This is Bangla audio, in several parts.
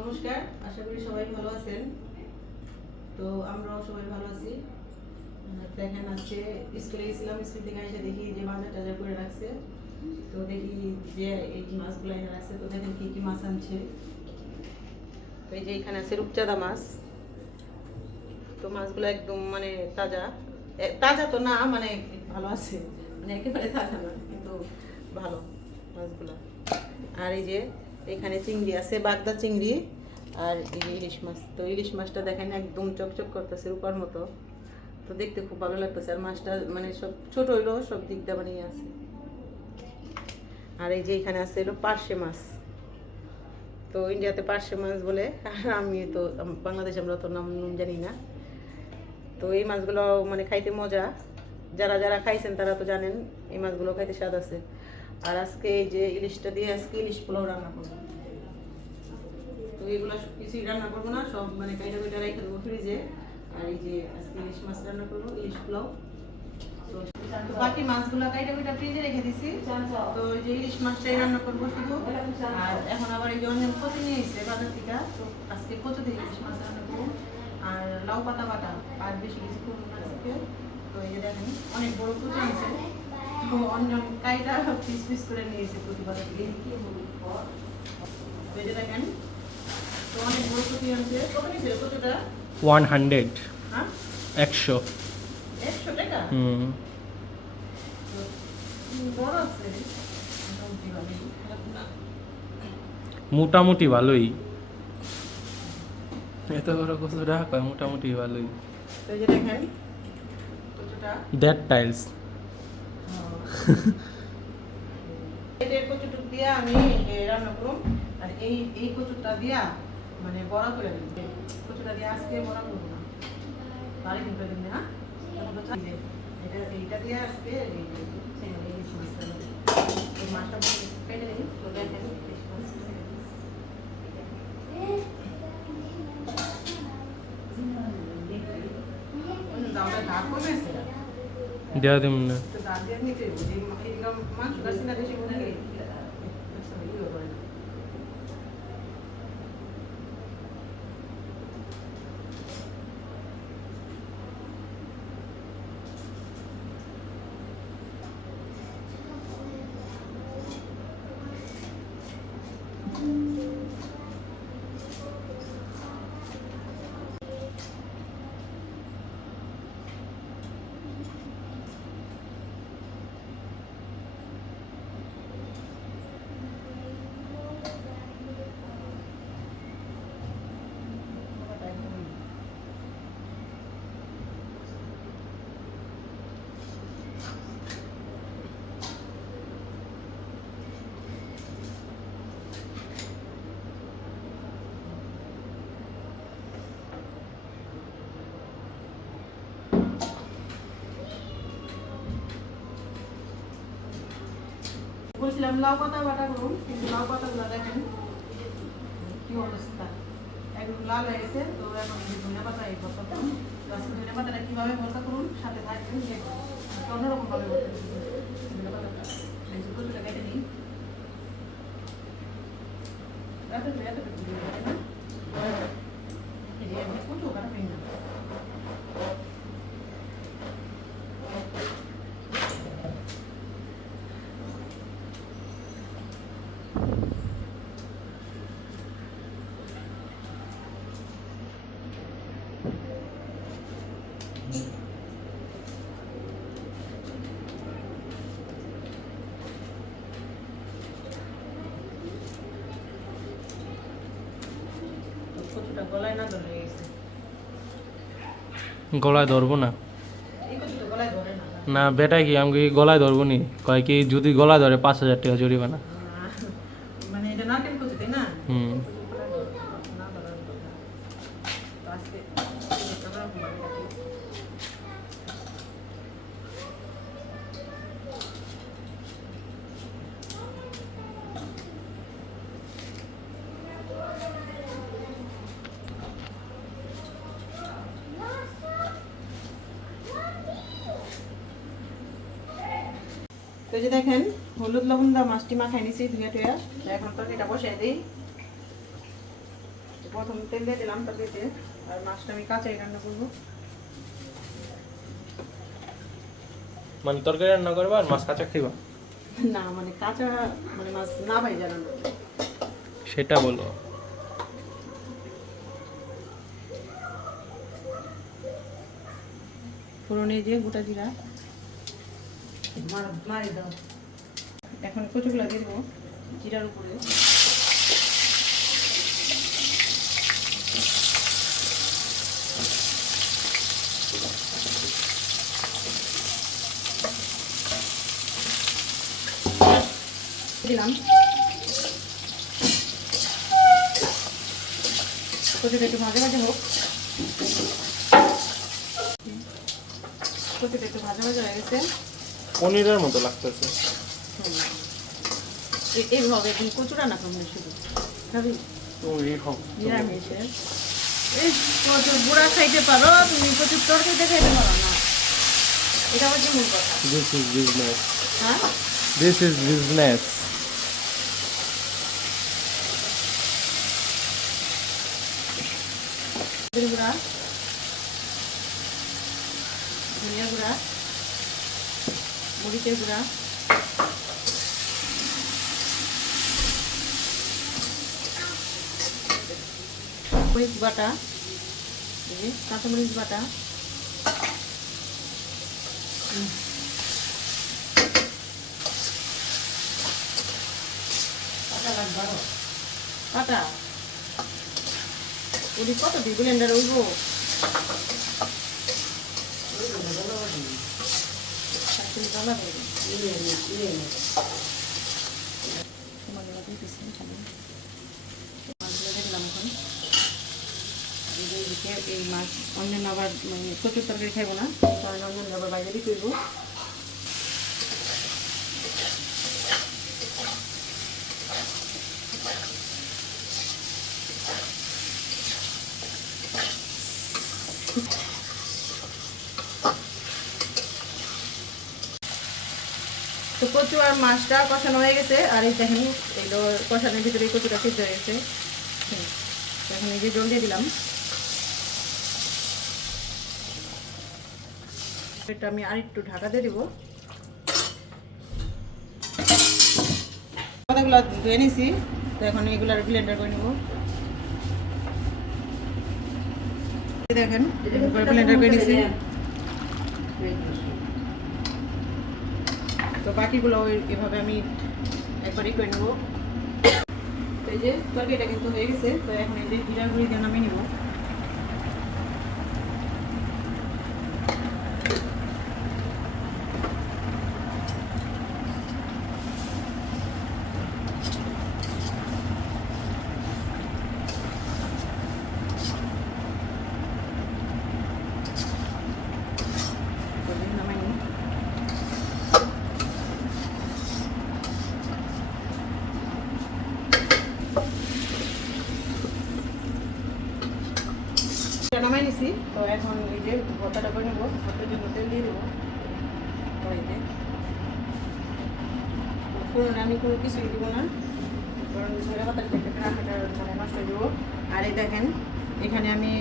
নমস্কার, আশা করি সবাই ভালো আছেন। তো আমরাও সবাই ভালো আছি। দেখেন আজকে স্কুলে গেছিলাম স্কুল থেকে এসে দেখি যে বাজার টাজার করে রাখছে। তো দেখি যে এই মাছগুলো এনে রাখছে, তো দেখেন কি কি মাছ আনছে। তো এই যে এখানে আছে রূপচাঁদা মাছ। তো মাছগুলো একদম মানে তাজা। তাজা তো না মানে ভালো আছে। মানে একেবারে তাজা না, কিন্তু ভালো মাছগুলো। আর এই যে এখানে চিংড়ি আছে, বাগদা চিংড়ি আর ইলিশ মাছ। তো ইলিশ মাছটা দেখেন একদম চকচক করতেছে রূপার মতো। তো দেখতে খুব ভালো লাগতেছে। আর মাছটা মানে সব ছোট হইল সব দিকটা বানিয়ে আছে। আর এই যে এখানে আছে হলো পার্শে মাছ। তো ইন্ডিয়াতে পার্শে মাছ বলে আমি তো বাংলাদেশে আমরা তো নাম নুন জানি না। তো এই মাছগুলো মানে খাইতে মজা। যারা যারা খাইছেন তারা তো জানেন, এই মাছগুলো খাইতে স্বাদ আছে। আর আজকে এই যে ইলিশটা দিয়ে আজকে ইলিশ পোলাও রান্না করব। তো এগুলো কিছুই রান্না করব না, সব মানে কাইটা কাইটা রেখে দেবো ফ্রিজে। আর এই যে আজকে ইলিশ মাছ রান্না করব, ইলিশ পোলাও। বাকি মাছগুলো কাইটা কাইটা ফ্রিজে রেখে দিছি। তো যে ইলিশ মাছটাই রান্না করব শুধু। আর এখন আবার এই যে অনেক কচু নিয়ে এসেছে বাজার থেকে, তো আজকে কচু দিয়ে ইলিশ মাছ রান্না করব। আর লাউ পাতা বাটা, আর বেশি কিছু করব আজকে। তো এই যে দেখেন, অনেক বড় কচু আছে অন্য কাইটা পিস পিস করে নিয়ে এসেছে থেকে। তো দেখেন তো অনেক বড় আনছে। কত নিয়েছে? কচুটা ওয়ান হান্ড্রেড। হ্যাঁ? একশো। একশো টাকা? হুম। বড় আছে। মোটামুটি ভালোই, এত বড় মোটামুটি ভালোই। দ্যাট টাইলস এটার কচুটুক দিয়া আমি রান্না করুম আর এই এই কচুটা দিয়া মানে বড়া করে দিন কচুটা দিয়ে আজকে বড়া করব না তারই কিন্তু দিন হ্যাঁ যে এটা এইটা দিয়ে আজকে মাছটা কেটে নিই তো দেখেন দামটা দাম কমেছে দেওয়া দিম না তো দাঁত দিয়ে নিতে হইব। যে মা- এরকম মাংস খাচ্ছি না বেশি মনে নেই। আচ্ছা, ইয়ে করে না। বলছিলাম, লাউ পাতা বাটা করুন, কিন্তু লাউ পাতা পাতাগুলো দেখেন কি অবস্থা। একদম লাল হয়ে গেছে, তো এখন ধনে পাতা, এই ভর্তা করুন ধনিয়া পাতাটা কীভাবে ভর্তা করুন, সাথে থাকবেন অন্যরকম ভাবে করছি। ধনিয়া পাতাটা এই যে কচুটা কেটে নিই রাতে তো এতটুকু দিয়ে দেবে না? এই যে এমনি কচু কাটবেন না তো কচুটা গলায় না ধরে গেছে গলায় ধরবো না। না বেটা কি? আমি গলায় ধরবো নি? কয় কি, যদি গলায় ধরে, পাঁচ হাজার টাকা জরিমানা আহ, মানে এটা নারকেল কচু তাই না হুম না ধরার কথা। তো আজকে আমরা ঘুমাবো নাকি? তো এই যে দেখেন হলুদ লবণ দা মাছটি মাখাই নিছি ধুয়ে টুয়া। এখন তো এটা বসাই দিই। প্রথম তেল দিয়ে দিলাম তরকারিতে আর মাছটা আমি কাঁচাই রান্না করব। মানে তরকারি রান্না করবা আর মাছ কাঁচা খাইবা? না মানে কাঁচা মানে মাছ না ভাই জানানো সেটা বলো। ফোড়নে যে গোটা জিরা। মারি দাও। এখন কচুগুলা দিয়ে দেবো। জিরার উপরে। দিলাম। কচুটা একটু মাঝে মাঝে হোক। কচুটা একটু ভাজা ভাজা হয়ে গেছে। পনিরের মতো লাগতেছে। হুম। এইভাবে তুমি কচু রান্না করবে শুধু। খাবি? তুমি খাও নিরামিষে। এই কচুর বুড়া খাইতে পারো তুমি কচুর তরকারিতে খাইতে পারো না। এটা হচ্ছে মূল কথা। দিস ইজ বিজনেস হ্যাঁ? দিস ইজ বিজনেস জিরে গুঁড়া। ধনিয়া গুঁড়া। মরিচের গুঁড়া মরিচ বাটা। কাঁচামরিচ বাটা। কাটা ওটি কত দিই ব্লেন্ডার উঠব এই মাছ অন্যান্য আবার মানে প্রচুর তরকারি খাইবো না কারণ অন্যান্য আবার বাইরে বিক্রি করবো তো কচু আর মাছটা কষানো হয়ে গেছে, আর এই দেখেন এগুলো কষানোর ভিতরে এই কচুটা সিদ্ধ হয়ে গেছে। এখন এই যে জল দিয়ে দিলাম। এটা আমি আর একটু ঢাকা দিয়ে দিব। পাতাগুলো ধুয়ে নিছি, তো এখন এগুলো ব্লেন্ডার করে নেব। দেখেন ব্লেন্ডার করে নিছি। তো বাকিগুলো এভাবে আমি একবারই করে নেব। এই যে তরকারিটা কিন্তু হয়ে গেছে, তো এখন এই যে জিরা দিয়ে নামিয়ে নেব তো এই যে নামাই নিই। নিছি তো এখন এই যে ভর্তাটা করে নেব, ভর্তার জন্য তেল দিয়ে দেবো। কড়াইতে ফোড়নে আমি কোনো কিছুই দিব না, কারণ ধরে পাতার থেকে রাখাটা মানে দেবো আর এই দেখেন, এখানে আমি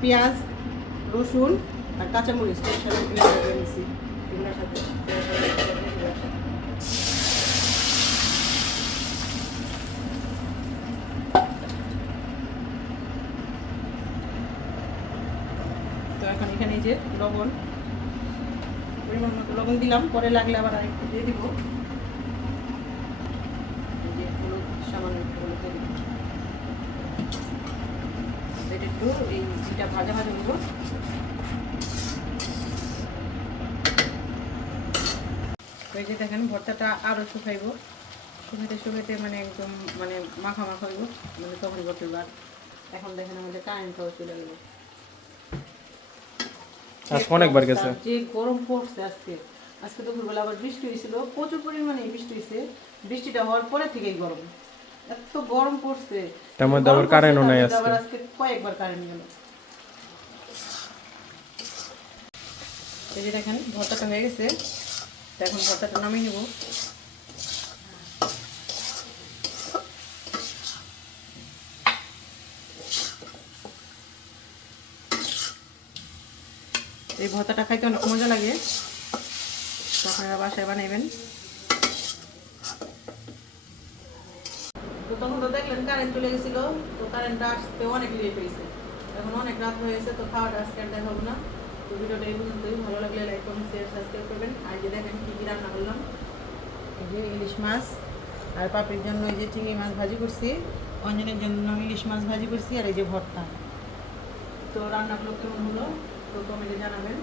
পেঁয়াজ, রসুন আর কাঁচামরিচ এর সাথে blend করে নিছি এগুলোর সাথে তো এখন এখানে এই যে লবণ, পরিমাণ মতো লবণ দিলাম, পরে লাগলে আবার আরেকটু দিয়ে দিব। একটু এই ভাজা ভাজা দেখেন, ভর্তাটা আরও শুকাইব। শুকাইতে শুকাইতে মানে একদম মানে মাখা মাখা হইব মানে তখন আর এখন দেখেন আমাদের কারেন্টটাও চলে গেল। আজকে অনেকবার গেছে। যে গরম পড়ছে আজকে। আজকে দুপুরবেলা আবার বৃষ্টি হয়েছিল প্রচুর পরিমাণে বৃষ্টি হয়েছে। বৃষ্টিটা হওয়ার পরে থেকেই গরম। এত গরম পড়ছে। তার মধ্যে আবার কারেন্টও নাই আজকে। আবার আজকে। কয়েকবার কারেন্ট গেল এই যে দেখেন ভর্তাটা হয়ে গেছে। এখন ভর্তাটা নামিয়ে নেব। এই ভর্তাটা খাইতে অনেক মজা লাগে। তো আপনারা বাসায় বানাইবেন। তো তখন তো দেখলেন কারেন্ট চলে গেছিল, তো কারেন্টটা আসতে অনেক লেট হয়েছে। এখন অনেক রাত হয়েছে তো খাওয়াটা আজকে আর দেখাবো না। তো ভিডিওটা এই পর্যন্তই। ভালো লাগলে লাইক কমেন্ট শেয়ার সাবস্ক্রাইব করবেন। আর যে দেখেন কী কী রান্না করলাম। এই যে ইলিশ মাছ, আর পাপড়ির জন্য এই যে চিংড়ি মাছ ভাজি করছি। অঞ্জনের জন্য ইলিশ মাছ ভাজি করছি, আর এই যে ভর্তা। তো রান্নাগুলো কেমন হলো? তো কমেন্টে জানাবেন।